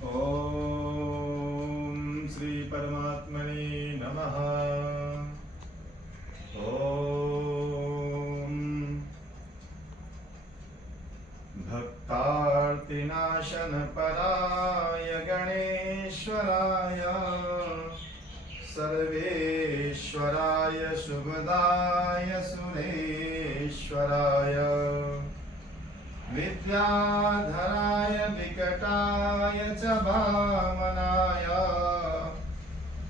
ओम श्री परमात्मने नमः। ओम भक्तार्तिनाशन पराय गणेश्वराय सर्वेश्वराय शुभदाय सुरेश्वराय विद्याधराय विकटाय च वामनाय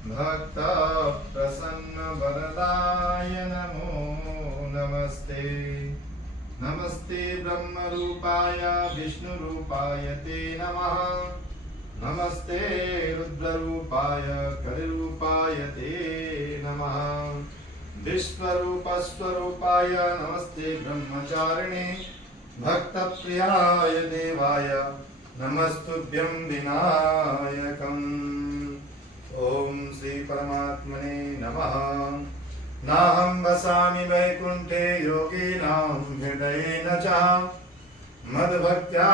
भक्त प्रसन्न वरदाय नमो नमस्ते। नमस्ते ब्रह्म रूपाय विष्णु रूपाय ते नमः। नमस्ते रुद्र रूपाय कलिरूपाय ते नमः। विश्वरूप स्वरूपाय नमस्ते ब्रह्मचारिणे भक्त प्रियाय देवाय नमस्तुभ्यं विनायकम्। ओम श्री परमात्मने नमः। नाहं वसामि वैकुंठे योगिनां हृदयेन च मद्भक्त्या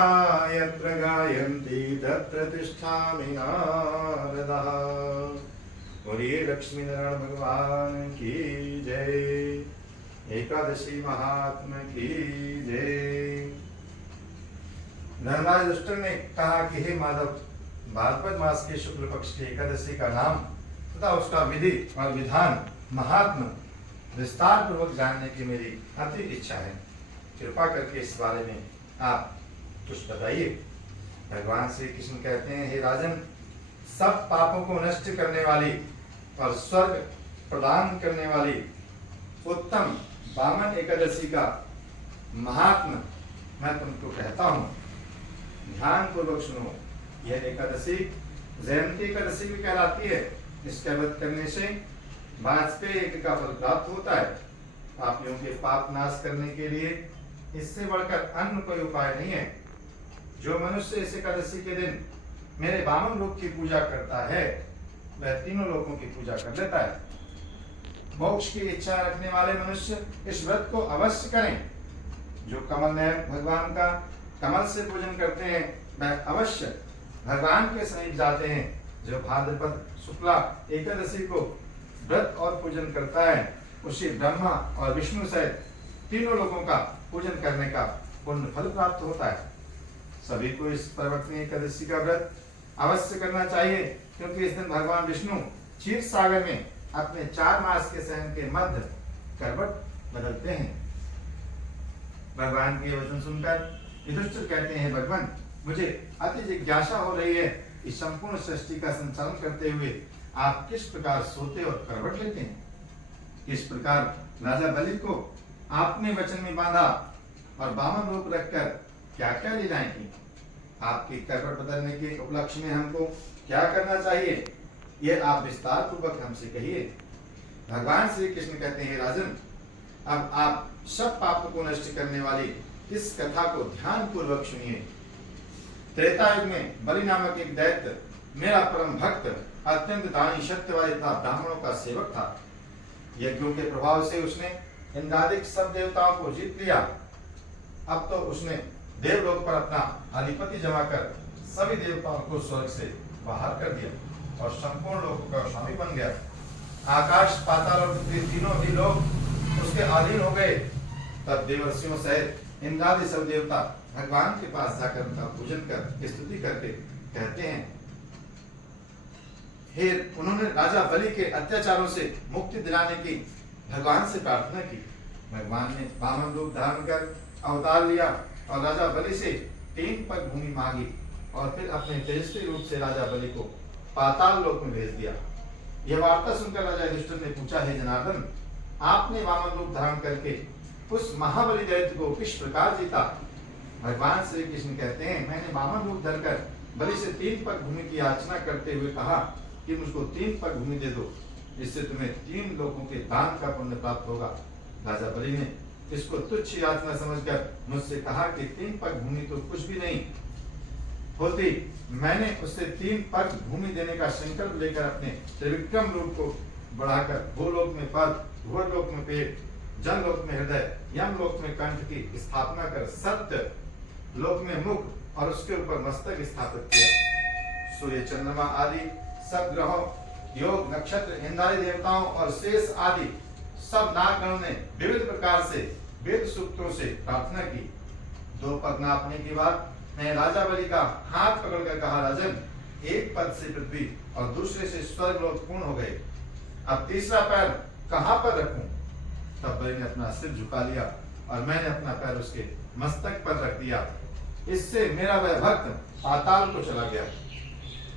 यत्र गायन्ति तत्र तिष्ठामि नारदः। बोलिए लक्ष्मी नारायण भगवान की जय। एकादशी महात्मा की जय। धर्मराज युधिष्ठिर ने कहा कि हे माधव, भाद्रपद मास के शुक्ल पक्ष की एकादशी का नाम तथा उसका विधि और विधान महात्मा विस्तार पूर्वक जानने की मेरी अति इच्छा है। कृपा करके इस बारे में आप कुछ बताइए। भगवान श्री कृष्ण कहते हैं, हे राजन, सब पापों को नष्ट करने वाली और स्वर्ग प्रदान करने वाली उत्तम वामन एकादशी का महात्मा मैं तुमको कहता हूँ। ध्यान पूर्वक सुनो। यह एकादशी जयंती एकादशी भी कहलाती है। इसका व्रत करने से वाजपेयी यज्ञ का फल प्राप्त होता है। पापियों के पाप नाश करने के लिए इससे बढ़कर अन्य कोई उपाय नहीं है। जो मनुष्य इस एकादशी के दिन मेरे वामन रूप की पूजा करता है वह तीनों लोकों की पूजा कर लेता है। मोक्ष की इच्छा रखने वाले मनुष्य इस व्रत को अवश्य करें। जो कमल नयन भगवान का कमल से पूजन करते हैं वह अवश्य भगवान के समीप जाते हैं। जो भाद्रपद शुक्ला एकादशी को व्रत और पूजन करता है उसे ब्रह्मा और विष्णु सहित तीनों लोगों का पूजन करने का पुण्य फल प्राप्त होता है। सभी को इस पर्वतनी एकादशी का व्रत अवश्य करना चाहिए, क्योंकि इस दिन भगवान विष्णु क्षीर सागर में अपने 4 मास के शयन के मध्य करवट बदलते हैं। भगवान के वचन सुनकर युधिष्ठिर कहते हैं, भगवान, मुझे अति जिज्ञासा हो रही है कि संपूर्ण सृष्टि का संचालन करते हुए आप किस प्रकार सोते और करवट लेते हैं। किस प्रकार राजा बलि को आपने वचन में बांधा और वामन रूप रखकर क्या क्या लीलाएं की। आपकी करवट बदलने के उपलक्ष्य में हमको क्या करना चाहिए, ये आप विस्तार पूर्वक हमसे कहिए। भगवान श्री कृष्ण कहते हैं, राजन, अब आप सब पापों को नष्ट करने वाली इस कथा को ध्यान पूर्वक सुनिए। त्रेता युग में बलि नामक एक दैत्य मेरा परम भक्त अत्यंत दानी सत्यवादी तथा ब्राह्मणों का सेवक था। यज्ञों के प्रभाव से उसने इंद्रादिक सब देवताओं को जीत लिया। अब तो उसने देवलोक पर अपना अधिपति जमा कर सभी देवताओं को स्वर्ग से बाहर कर दिया और संपूर्ण लोकों का स्वामी बन गया। आकाश, पाताल और पृथ्वी तीनों ही लोग उसके अधीन हो गए। तब देवर्षियों सहित इंद्रादि सब देवता भगवान के पास जाकर उनका पूजन कर स्तुति करके कहते हैं, हे, उन्होंने राजा बलि के अत्याचारों से मुक्ति दिलाने की भगवान से प्रार्थना की। भगवान ने वामन रूप धारण कर अवतार लिया और राजा बलि से 3 पग भूमि मांगी और फिर अपने तेजस्वी रूप से राजा बलि को पाताल लोक में भेज दिया। यह वार्ता सुनकर राजा युधिष्ठिर ने पूछा, हे जनार्दन, आपने वामन रूप धारण करके उस महाबली दैत्य को किस प्रकार जीता। भगवान श्री कृष्ण कहते हैं, मैंने वामन रूप धरकर बलि से 3 पग भूमि की याचना करते हुए कहा कि मुझको 3 पग भूमि दे दो, इससे तुम्हें 3 लोगों के दान का पुण्य प्राप्त होगा। राजा बलि ने इसको तुच्छ याचना समझकर मुझसे कहा कि 3 पग भूमि तो कुछ भी नहीं होती। मैंने उससे 3 पग भूमि देने का संकल्प लेकर अपने त्रिविक्रम रूप को बढ़ाकर भूलोक में पद, भूलोक में पेट, जनलोक में हृदय, यमलोक में कंठ की स्थापना कर सत्य लोक में मुख और उसके ऊपर मस्तक स्थापित किया। सूर्य चंद्रमा आदि सब ग्रहों, योग नक्षत्र, इंद्रादि देवताओं और शेष आदि सब नागगणों ने विविध प्रकार से वेद सूक्तों से प्रार्थना की। 2 पग नापने के बाद मैं राजा बलि का हाथ पकड़कर कहा, राजन, एक पद से पृथ्वी और दूसरे से स्वर्ग लोक पूर्ण हो गए, अब तीसरा पैर कहां पर रखूं? तब बलि ने अपना सिर झुका लिया और मैंने अपना पैर उसके मस्तक पर रख दिया। इससे मेरा वह भक्त पाताल को चला गया।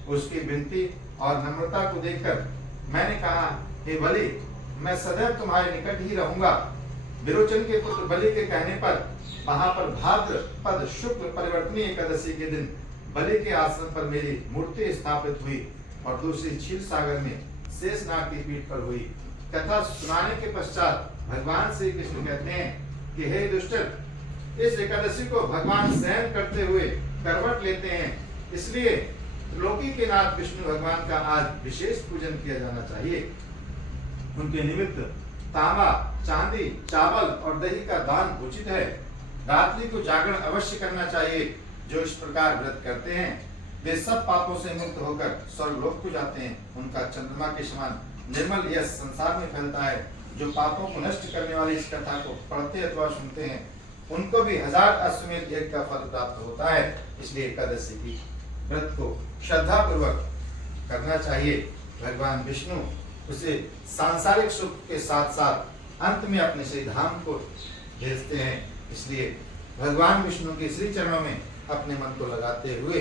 उसकी विनती और नम्रता को देखकर मैंने कहा, हे बलि, मैं सदैव तुम्हारे निकट ही रहूंगा। विरोचन के पुत्र बलि के कहने पर वहां पर भाद्रपद शुक्ल परिवर्तनी एकादशी के दिन बलि के आश्रम पर मेरी मूर्ति स्थापित हुई और दूसरी क्षीर सागर में शेषनाग की पीठ पर हुई। कथा सुनाने के पश्चात भगवान श्री कृष्ण कहते हैं कि हे दुष्टन, इस एकादशी को भगवान शयन करते हुए करवट लेते हैं, इसलिए लोकी के नाथ विष्णु भगवान का आज विशेष पूजन किया जाना चाहिए। उनके निमित्त तांबा, चांदी, चावल और दही का दान उचित है। रात्रि को जागरण अवश्य करना चाहिए। जो इस प्रकार व्रत करते हैं वे सब पापों से मुक्त होकर स्वर्गलोक को जाते हैं। उनका चंद्रमा के समान निर्मल यश संसार में फैलता है। जो पापों को नष्ट करने वाली इस कथा को पढ़ते अथवा सुनते हैं उनको भी 1000 अश्वमेध यज्ञ का फल प्राप्त होता है। इसलिए एकादशी की व्रत को श्रद्धा पूर्वक करना चाहिए। भगवान विष्णु उसे सांसारिक सुख के साथ साथ अंत में अपने श्री धाम को भेजते हैं। इसलिए भगवान विष्णु के श्री चरणों में अपने मन को लगाते हुए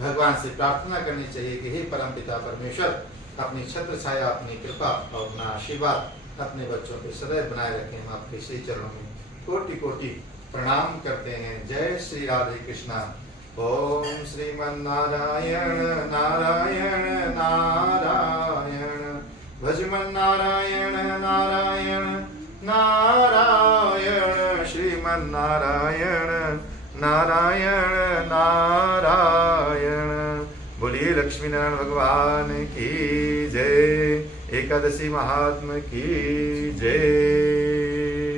भगवान से प्रार्थना करनी चाहिए कि हे परम पिता परमेश्वर, अपनी छत्र छाया, अपनी कृपा और अपना आशीर्वाद अपने बच्चों पे सदैव बनाए रखें। हम आपके श्री चरणों में कोटि कोटि प्रणाम करते हैं। जय श्री राधे कृष्णा। ओम श्रीमन्नारायण नारायण नारायण, भजमन नारायण नारायण नारायण, श्रीमन्नारायण नारायण नारायण। बोलिए लक्ष्मी नारायण भगवान की जय। एकादशी महात्मा की जय।